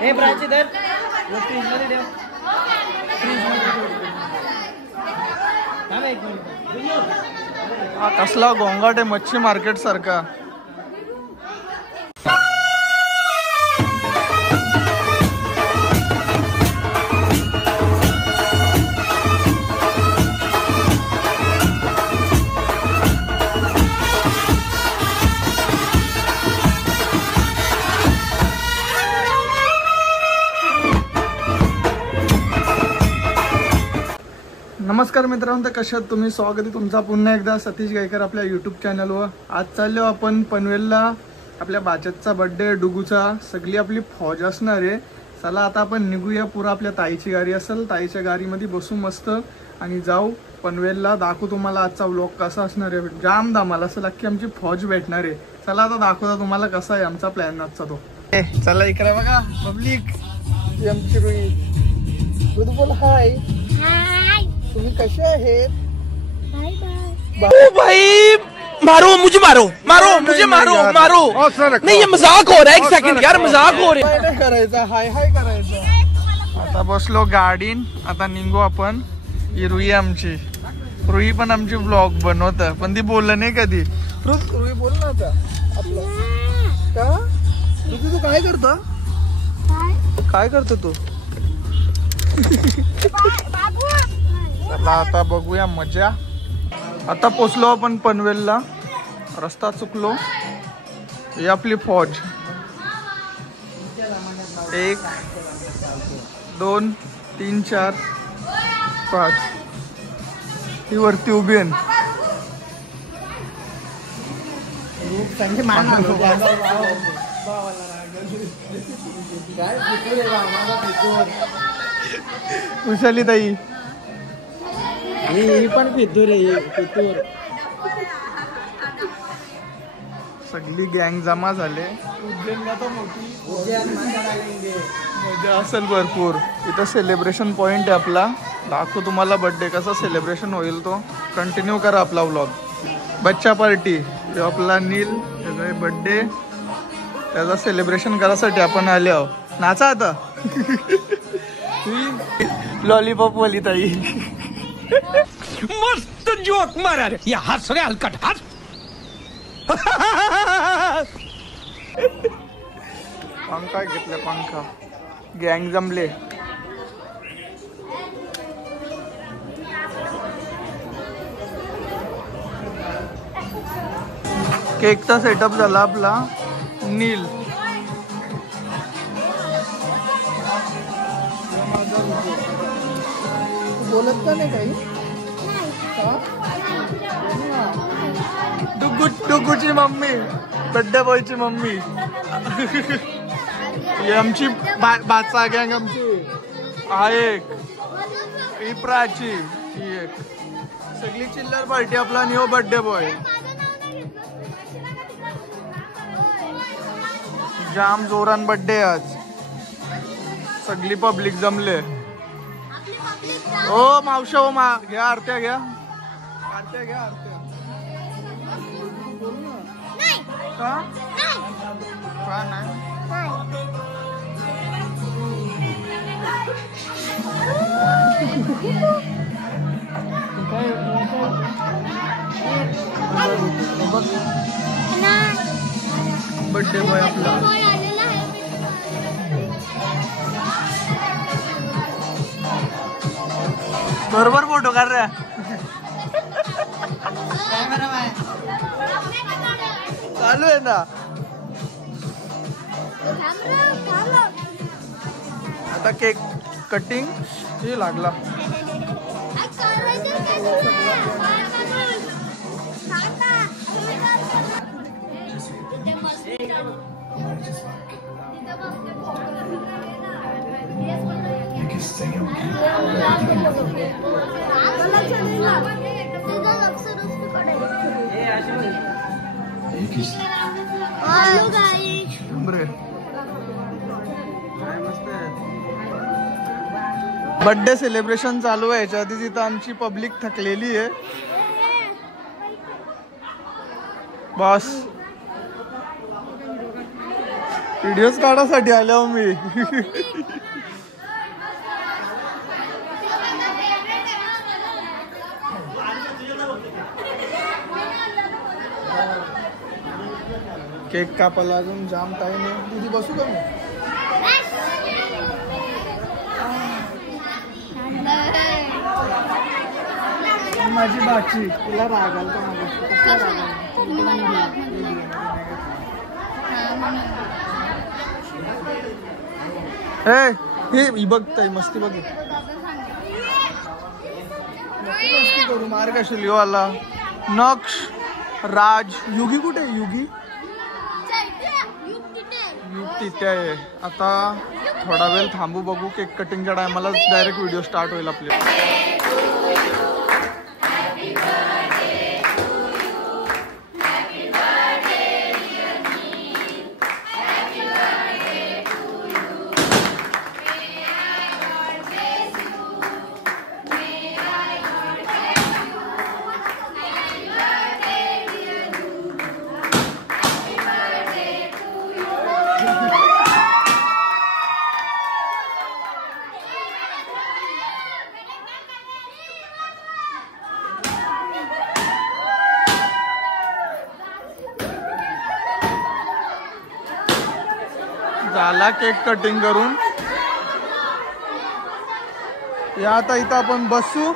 हे ब्राची दर फ्रीज मध्ये ठेव. हा कसला गोंगाट आहे मच्छी मार्केट सारखा. नमस्कार मित्रांनो, तर कशात तुम्ही? स्वागत आहे तुमचा पुन्हा एकदा सतीश गायकर आपल्या यूट्यूब चॅनलवर. आज चाललो आपण पनवेलला. आपल्या बाचतचा बर्थडे, डुगूचा, सगळी आपली फौज असणार आहे. चला आता आपण निघूया. पुरा आपल्या ताईची गाडी असेल, ताईच्या गाडीमध्ये बसू मस्त आणि जाऊ पनवेलला. दाखवू तुम्हाला आजचा व्लॉग कसा असणार आहे. जाम धमाल असं की आमची फौज भेटणार आहे. चला आता दाखवता तुम्हाला कसा आहे आमचा प्लॅन आजचा तो. चला इकडे बघा पब्लिक, आमची रुई. बोल हाय. तुम्ही कसे आहेत? भाई मारो मुझे, मारो मारो मुझे, मारो मारो. नहीं ये मजाक हो रहा है. एक सेकंड यार, मजाक हो रहा है. नाही करायचं, हाय हाय करायचं. आता बसलो गाडीन, आता निघू आपण. ही रुई आमची. रुई पण आमची ब्लॉग बनवत, पण ती बोललं नाही कधी. रुई बोल ना आता आपलं. का रुई तू काय करतो? काय करतो तू? चला आता बघूया मजा. आता पोचलो आपण पनवेलला. रस्ता चुकलो. ही आपली फौज. 1 2 3 4 5 ही वरती उभी आहे. उशाली ताई ही पण फितूर आहे, फितूर. सगळी गँग जमा झाले. मजा असेल भरपूर. इथं सेलिब्रेशन पॉइंट आहे आपला. दाखवू तुम्हाला बर्थडे कसा सेलिब्रेशन होईल तो. कंटिन्यू करा आपला व्लॉग. बच्चा पार्टी आपला नील बर्थडे, त्याचा सेलिब्रेशन करायसाठी आपण आले आहो. नाचा आता. लॉलीपॉप वाली ताई. मस्त जोक मारा रे. या हस रे हलकट हस. पंखा घेतले, पंखा. गँग जमले. केकचा सेटअप झाला आपला. नील बोलत का नाही काही? डुगूची मम्मी, बड्डे बॉयची मम्मी. ही आमची बाचा गँग आमची. हा एक ही प्राची, ही एक. सगळी चिल्लर पार्टी आपला न्यू बर्थडे बॉय. जाम जोरान बर्थडे आज. सगळी पब्लिक जमले. ओ मावशा, ओ मा घ्या आरत्या, घ्या आरत्या, घ्या आरत्या. का नाही? बर्थडे बॉय आपला. बरोबर फोटो काढ रे. चालू आहे ना. आता केक कटिंग हे लागला. बर्थडे सेलिब्रेशन चालू आहे. याच्या आधी तिथं आमची पब्लिक थकलेली आहे. बॉस व्हिडिओज काढासाठी आलो मी. केक कापायला अजून जाम टाइम आहे. तुझी बसू का मी? माझी बाची तुला रागाल का हे बघताय मस्ती बघ. मस्ती करू मार कशी लिओ आला. नक्ष राज युगी कुठे आहे? युग तिथे आहे. आता थोडा वेळ थांबू बघू. केक कटिंगच्या टायमाला डायरेक्ट व्हिडिओ स्टार्ट होईल आपले. झाला केक कटिंग करून. या आता इथं आपण बसू.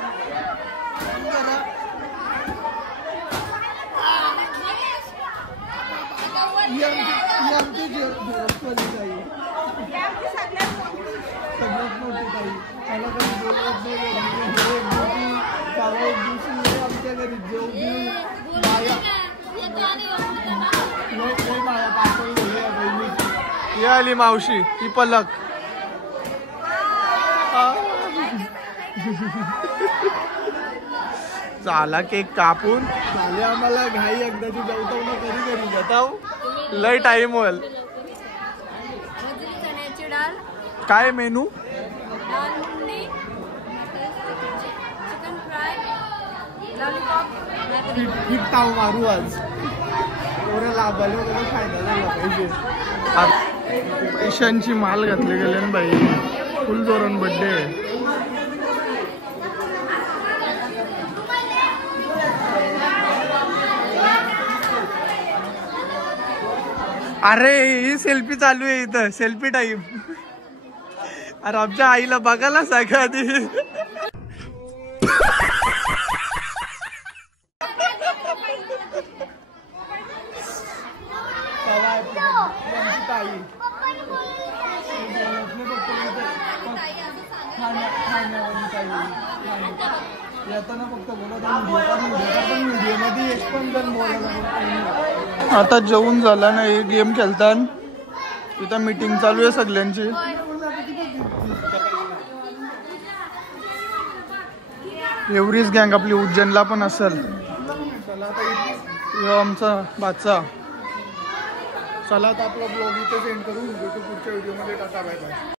आमच्या घरी ही आली मावशी. ही पलक. झाला केक कापून. झाले आम्हाला घाई. एकदाची जेवताव कधी कधी जाताव. लय टाइम होईल. काय मेनू? ताव मारू आज. एवढं लाभाले वगैरे फायदा झाला पाहिजे. पैशांची माल घातले गेले ना बाई. फुल जोरान बर्थडे. अरे ही सेल्फी चालू आहे इथं. Selfie time. अरे आमच्या आईला बघायला सांगा आधी. आता जेवून झाला ना. एक गेम खेळतान. इथं मीटिंग चालू आहे सगळ्यांची. एवढीच गँग आपली उज्जैनला पण असेल. चला आता आमचा बादशाह. चला आता आपला ब्लॉग इथे सेंड करू. पुढच्या व्हिडिओमध्ये टाटा. Bye bye.